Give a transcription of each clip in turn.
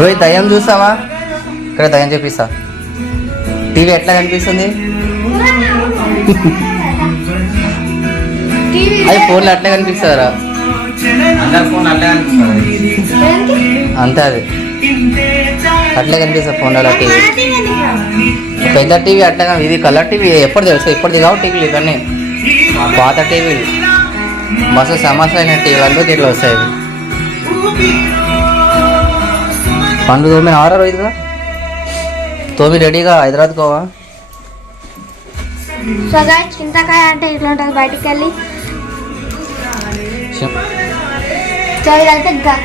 రోహిత్ దయ్యం చూస్తావా? ఇక్కడ దయ్యం చూపిస్తా. టీవీ ఎట్లా కనిపిస్తుంది? అది ఫోన్లో అట్లా కనిపిస్తారా? అందరు ఫోన్ అట్లా కనిపిస్తుంది. అంతే, అది అట్లే కనిపిస్తుంది ఫోన్లో. టీవీ పెద్ద టీవీ అట్లా, ఇది కలర్ టీవీ. ఎప్పుడు తెలుసు? ఇప్పుడు కావు టీవీలు ఇవన్నీ పాత టీవీలు. మస్తు సమస్య అయిన టీవీలు అందుకు ఇట్లా వస్తాయి. పండు తోమి ఆరా రోజుగా తోమి రెడీగా హైదరాబాద్ కోవా. చింతకాయ అంటే ఇట్లా ఉంటుంది. బయటికి వెళ్ళి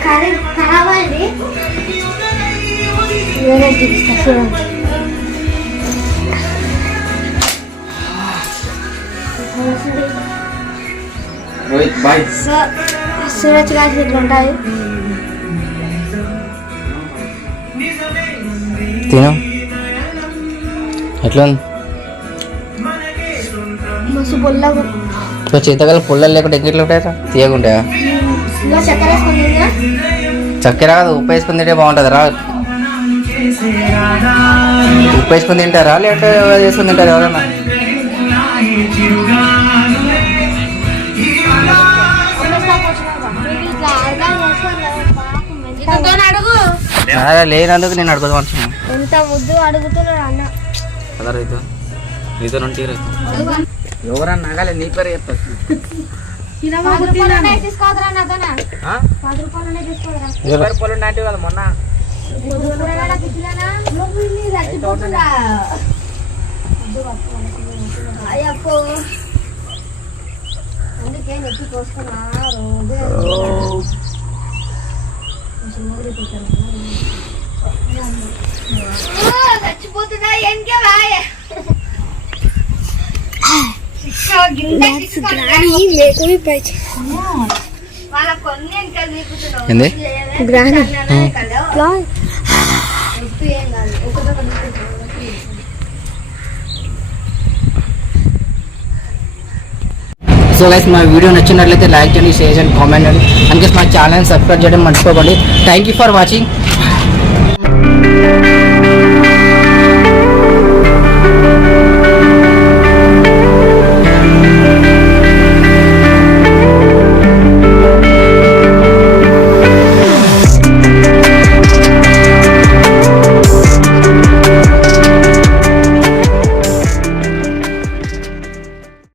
కర్రీ కావాలి. వేరే చూడండి. రోహిత్ బాయ్. సూరజ్ గారి ఇట్లా ఉంటాయి. తిను ఎట్లా ఉంది? మస్తు పొల్లగా. ఇప్పుడు చింతకాయలు పుల్లలు లేకుండా ఎట్లా ఉంటాయా? తీయకుంటాయా? చక్కెర వేసుకుంది. చక్కెర కాదు, ఉప్పు వేసుకుని తింటే బాగుంటుంది రా. ఉప్పు వేసుకుని తింటారా లేదంటే వేసుకుని తింటారు ఎవరన్నా? లేనందుకు నేను అడుగుదాం అనుకున్నాను. ఎంత ముద్దు అడుగుతున్నాడు అన్న. కదా రైతు నీతో నుండి ఎవరన్నా నాగాలే నీ పేరు చెప్తారు. మొన్న అందుకే నెత్తి కోసుకున్నా చచ్చిపోతున్నా. ఏంది సో గైస్ మా వీడియో నచ్చినట్లయితే లైక్ చేయండి, షేర్ చేయండి, కామెంట్ చేయండి. అందుకే మా ఛానల్ సబ్స్క్రైబ్ చేయడం మర్చిపోకండి. Thank you for watching.